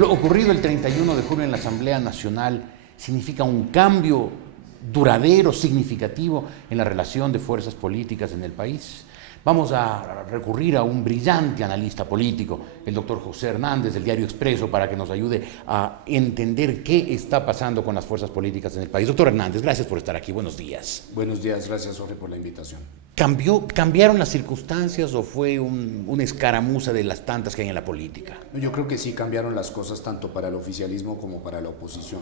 Lo ocurrido el 31 de julio en la Asamblea Nacional significa un cambio duradero, significativo en la relación de fuerzas políticas en el país. Vamos a recurrir a un brillante analista político, el doctor José Hernández del diario Expreso, para que nos ayude a entender qué está pasando con las fuerzas políticas en el país. Doctor Hernández, gracias por estar aquí. Buenos días. Buenos días, gracias Jorge por la invitación. ¿Cambiaron las circunstancias o fue una escaramuza de las tantas que hay en la política? Yo creo que sí cambiaron las cosas tanto para el oficialismo como para la oposición.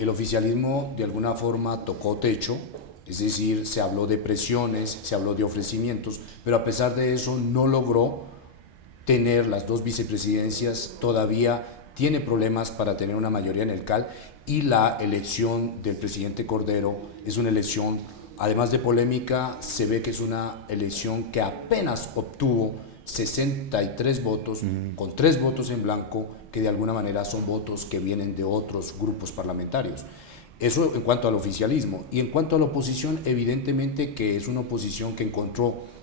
El oficialismo de alguna forma tocó techo, es decir, se habló de presiones, se habló de ofrecimientos, pero a pesar de eso no logró tener las dos vicepresidencias, todavía tiene problemas para tener una mayoría en el CAL, y la elección del presidente Cordero es una elección, además de polémica, se ve que es una elección que apenas obtuvo 63 votos, con 3 votos en blanco, que de alguna manera son votos que vienen de otros grupos parlamentarios. Eso en cuanto al oficialismo. Y en cuanto a la oposición, evidentemente que es una oposición que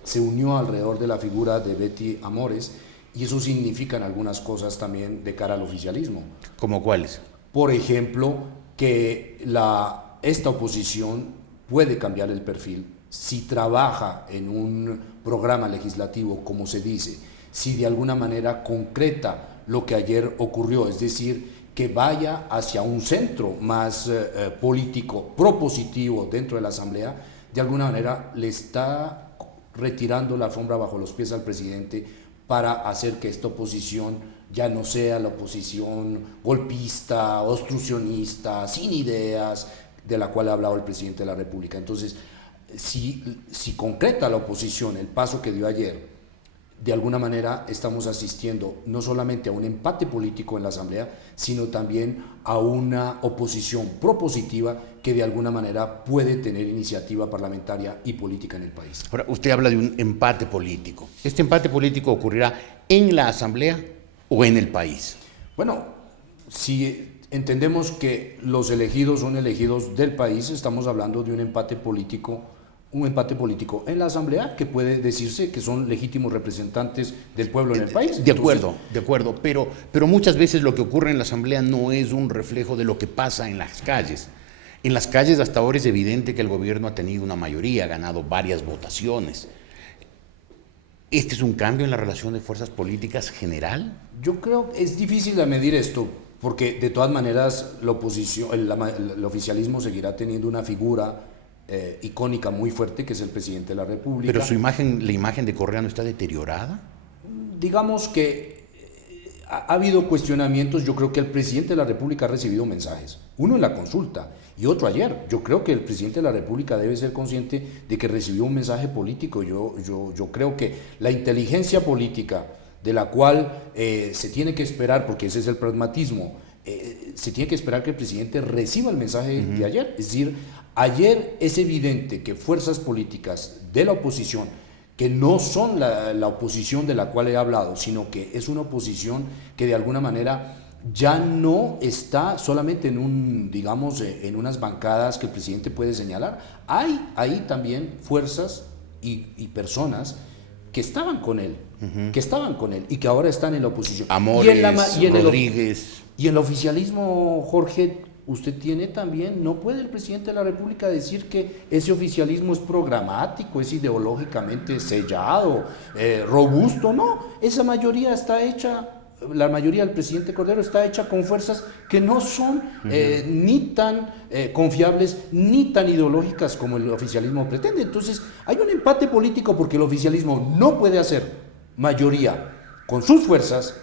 se unió alrededor de la figura de Betty Amores, y eso significa algunas cosas también de cara al oficialismo. ¿Cómo cuáles? Por ejemplo, que esta oposición puede cambiar el perfil si trabaja en un programa legislativo, como se dice, si de alguna manera concreta lo que ayer ocurrió, es decir, que vaya hacia un centro más político, propositivo dentro de la Asamblea, de alguna manera le está retirando la alfombra bajo los pies al presidente para hacer que esta oposición ya no sea la oposición golpista, obstruccionista, sin ideas, de la cual ha hablado el presidente de la República. Entonces, si concreta la oposición el paso que dio ayer, de alguna manera estamos asistiendo no solamente a un empate político en la Asamblea, sino también a una oposición propositiva que de alguna manera puede tener iniciativa parlamentaria y política en el país. Ahora, usted habla de un empate político. ¿Este empate político ocurrirá en la Asamblea o en el país? Bueno, si entendemos que los elegidos son elegidos del país, estamos hablando de un empate político en la Asamblea, que puede decirse que son legítimos representantes del pueblo en el país. De acuerdo, pero muchas veces lo que ocurre en la Asamblea no es un reflejo de lo que pasa en las calles. En las calles hasta ahora es evidente que el gobierno ha tenido una mayoría, ha ganado varias votaciones. ¿Este es un cambio en la relación de fuerzas políticas general? Yo creo que es difícil de medir esto, porque de todas maneras la oposición, el oficialismo seguirá teniendo una figura icónica muy fuerte, que es el presidente de la República. ¿Pero la imagen de Correa no está deteriorada? Digamos que ha habido cuestionamientos. Yo creo que el presidente de la República ha recibido mensajes, uno en la consulta y otro ayer. Yo creo que el presidente de la República debe ser consciente de que recibió un mensaje político. Yo creo que la inteligencia política de la cual se tiene que esperar, porque ese es el pragmatismo, se tiene que esperar que el presidente reciba el mensaje de ayer. Es decir, ayer es evidente que fuerzas políticas de la oposición, que no son la oposición de la cual he hablado, sino que es una oposición que de alguna manera ya no está solamente en unas bancadas que el presidente puede señalar. Hay ahí también fuerzas y personas que estaban con él, y que ahora están en la oposición. Amores, Rodríguez. Y en el oficialismo, Jorge, usted tiene también, no puede el presidente de la República decir que ese oficialismo es programático, es ideológicamente sellado, robusto. No, esa mayoría está hecha, la mayoría del presidente Cordero está hecha con fuerzas que no son ni tan confiables ni tan ideológicas como el oficialismo pretende. Entonces hay un empate político porque el oficialismo no puede hacer mayoría con sus fuerzas,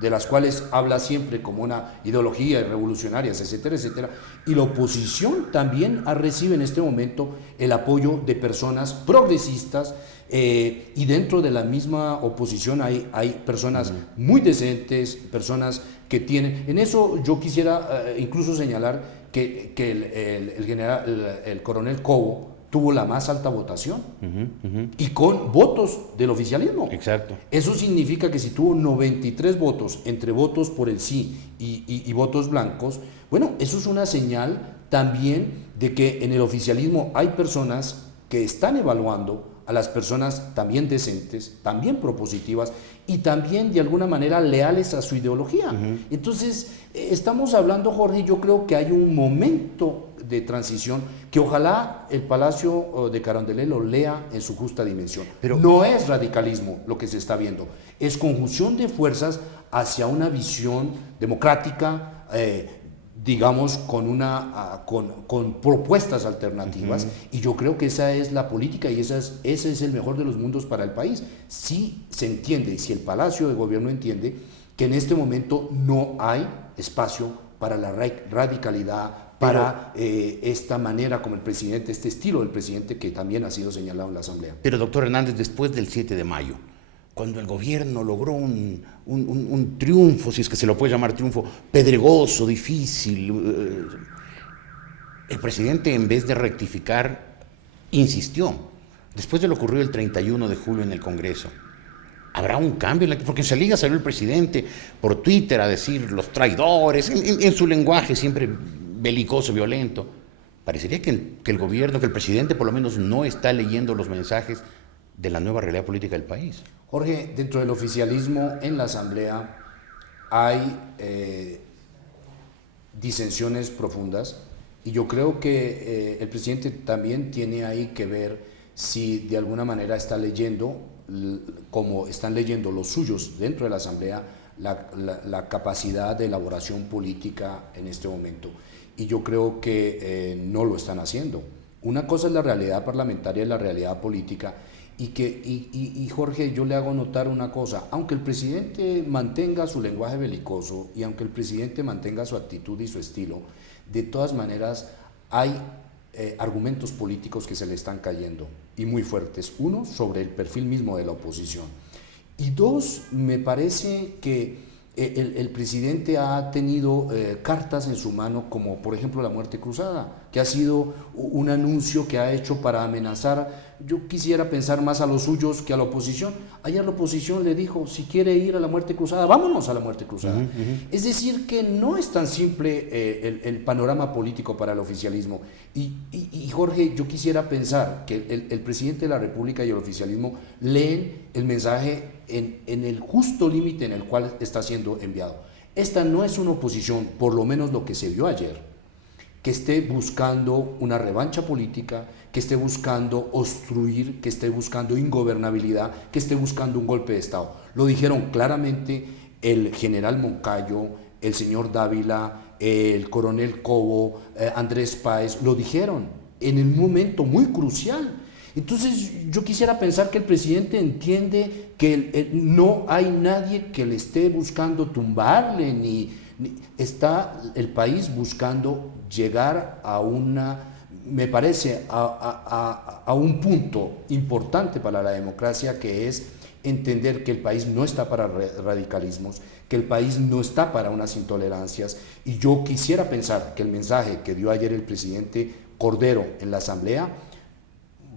de las cuales habla siempre como una ideología revolucionarias, etcétera, etcétera, y la oposición también recibe en este momento el apoyo de personas progresistas, y dentro de la misma oposición hay personas muy decentes, personas que tienen. En eso yo quisiera incluso señalar que el coronel Cobo tuvo la más alta votación y con votos del oficialismo. Exacto. Eso significa que si tuvo 93 votos, entre votos por el sí y votos blancos, bueno, eso es una señal también de que en el oficialismo hay personas que están evaluando a las personas también decentes, también propositivas y también de alguna manera leales a su ideología. Entonces, estamos hablando, Jorge, yo creo que hay un momento de transición que ojalá el Palacio de Carondelet lo lea en su justa dimensión. Pero no es radicalismo lo que se está viendo, es conjunción de fuerzas hacia una visión democrática, digamos, con propuestas alternativas, y yo creo que esa es la política y ese es el mejor de los mundos para el país. Si se entiende, y si el Palacio de Gobierno entiende que en este momento no hay espacio para la radicalidad, para esta manera como el presidente, este estilo del presidente que también ha sido señalado en la Asamblea. Pero, doctor Hernández, después del 7 de mayo, cuando el gobierno logró un triunfo, si es que se lo puede llamar triunfo, pedregoso, difícil, el presidente, en vez de rectificar, insistió. Después de lo ocurrido el 31 de julio en el Congreso, ¿habrá un cambio? Porque enseguida salió el presidente por Twitter a decir los traidores, en su lenguaje siempre belicoso, violento. Parecería que el gobierno, que el presidente por lo menos no está leyendo los mensajes de la nueva realidad política del país. Jorge, dentro del oficialismo en la Asamblea hay disensiones profundas y yo creo que el presidente también tiene ahí que ver si de alguna manera está leyendo, como están leyendo los suyos dentro de la Asamblea, la capacidad de elaboración política en este momento. Y yo creo que no lo están haciendo. Una cosa es la realidad parlamentaria y la realidad política. Y Jorge, yo le hago notar una cosa, aunque el presidente mantenga su lenguaje belicoso y aunque el presidente mantenga su actitud y su estilo, de todas maneras hay argumentos políticos que se le están cayendo y muy fuertes. Uno, sobre el perfil mismo de la oposición. Y dos, me parece que el presidente ha tenido cartas en su mano, como por ejemplo la muerte cruzada, que ha sido un anuncio que ha hecho para amenazar. Yo quisiera pensar más a los suyos que a la oposición. Ayer la oposición le dijo, si quiere ir a la muerte cruzada, vámonos a la muerte cruzada. Es decir, que no es tan simple el panorama político para el oficialismo. Y Jorge, yo quisiera pensar que el presidente de la República y el oficialismo leen el mensaje en el justo límite en el cual está siendo enviado. Esta no es una oposición, por lo menos lo que se vio ayer, que esté buscando una revancha política, que esté buscando obstruir, que esté buscando ingobernabilidad, que esté buscando un golpe de Estado. Lo dijeron claramente el general Moncayo, el señor Dávila, el coronel Cobo, Andrés Páez, lo dijeron en un momento muy crucial. Entonces yo quisiera pensar que el presidente entiende que no hay nadie que le esté buscando tumbarle, ni está el país buscando llegar a me parece, a un punto importante para la democracia, que es entender que el país no está para radicalismos, que el país no está para unas intolerancias. Y yo quisiera pensar que el mensaje que dio ayer el presidente Cordero en la Asamblea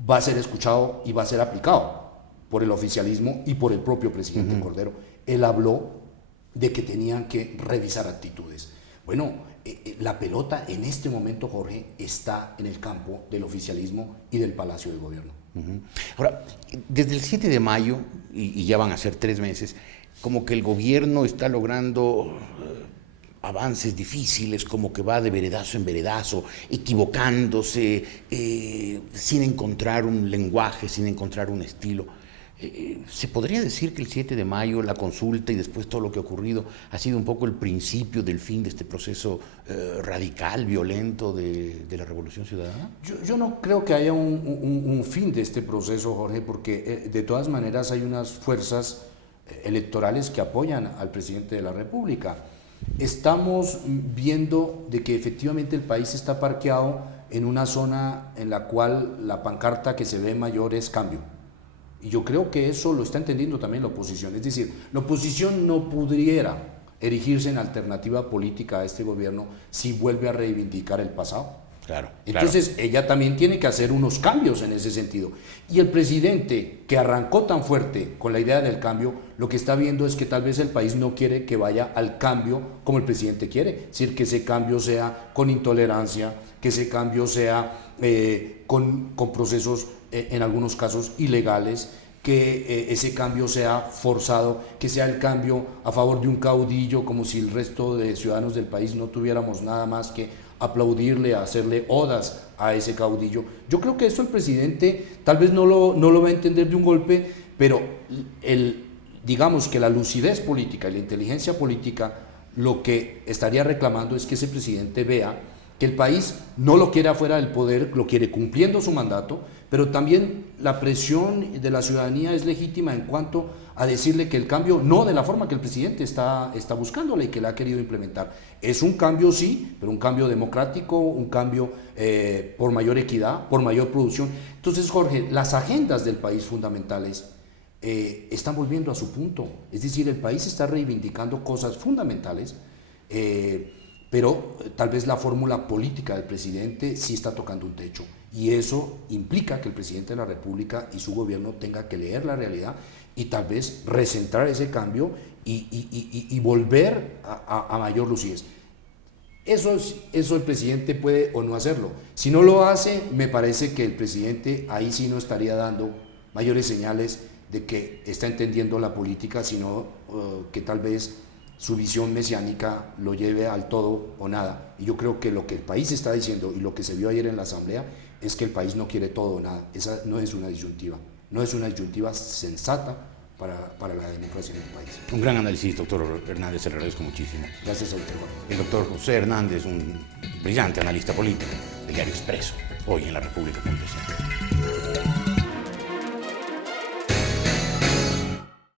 va a ser escuchado y va a ser aplicado por el oficialismo y por el propio presidente Cordero. Él habló de que tenían que revisar actitudes. Bueno, la pelota en este momento, Jorge, está en el campo del oficialismo y del Palacio de Gobierno. Ahora, desde el 7 de mayo, y ya van a ser 3 meses, como que el gobierno está logrando avances difíciles, como que va de veredazo en veredazo, equivocándose, sin encontrar un lenguaje, sin encontrar un estilo. ¿Se podría decir que el 7 de mayo, la consulta y después todo lo que ha ocurrido ha sido un poco el principio del fin de este proceso radical, violento de la Revolución Ciudadana? Yo no creo que haya un fin de este proceso, Jorge, porque de todas maneras hay unas fuerzas electorales que apoyan al presidente de la República. Estamos viendo de que efectivamente el país está parqueado en una zona en la cual la pancarta que se ve mayor es cambio. Y yo creo que eso lo está entendiendo también la oposición. Es decir, la oposición no pudiera erigirse en alternativa política a este gobierno si vuelve a reivindicar el pasado. Claro. Entonces ella también tiene que hacer unos cambios en ese sentido. Y el presidente que arrancó tan fuerte con la idea del cambio, lo que está viendo es que tal vez el país no quiere que vaya al cambio como el presidente quiere. Es decir, que ese cambio sea con intolerancia, que ese cambio sea con procesos en algunos casos ilegales, que ese cambio sea forzado, que sea el cambio a favor de un caudillo, como si el resto de ciudadanos del país no tuviéramos nada más que aplaudirle, hacerle odas a ese caudillo. Yo creo que eso el presidente tal vez no lo va a entender de un golpe, pero digamos que la lucidez política y la inteligencia política lo que estaría reclamando es que ese presidente vea que el país no lo quiere afuera del poder, lo quiere cumpliendo su mandato, pero también la presión de la ciudadanía es legítima en cuanto a decirle que el cambio no de la forma que el presidente está buscándole y que la ha querido implementar. Es un cambio sí, pero un cambio democrático, un cambio por mayor equidad, por mayor producción. Entonces, Jorge, las agendas del país fundamentales están volviendo a su punto. Es decir, el país está reivindicando cosas fundamentales, pero tal vez la fórmula política del presidente sí está tocando un techo. Y eso implica que el presidente de la República y su gobierno tenga que leer la realidad y tal vez recentrar ese cambio y volver a mayor lucidez. Eso el presidente puede o no hacerlo. Si no lo hace, me parece que el presidente ahí sí no estaría dando mayores señales de que está entendiendo la política, sino que tal vez su visión mesiánica lo lleve al todo o nada. Y yo creo que lo que el país está diciendo y lo que se vio ayer en la Asamblea es que el país no quiere todo o nada. Esa no es una disyuntiva. No es una disyuntiva sensata para la democracia en el país. Un gran análisis, doctor Hernández, se le agradezco muchísimo. Gracias a usted, Juan. El doctor José Hernández, un brillante analista político del diario Expreso, hoy en la República.es.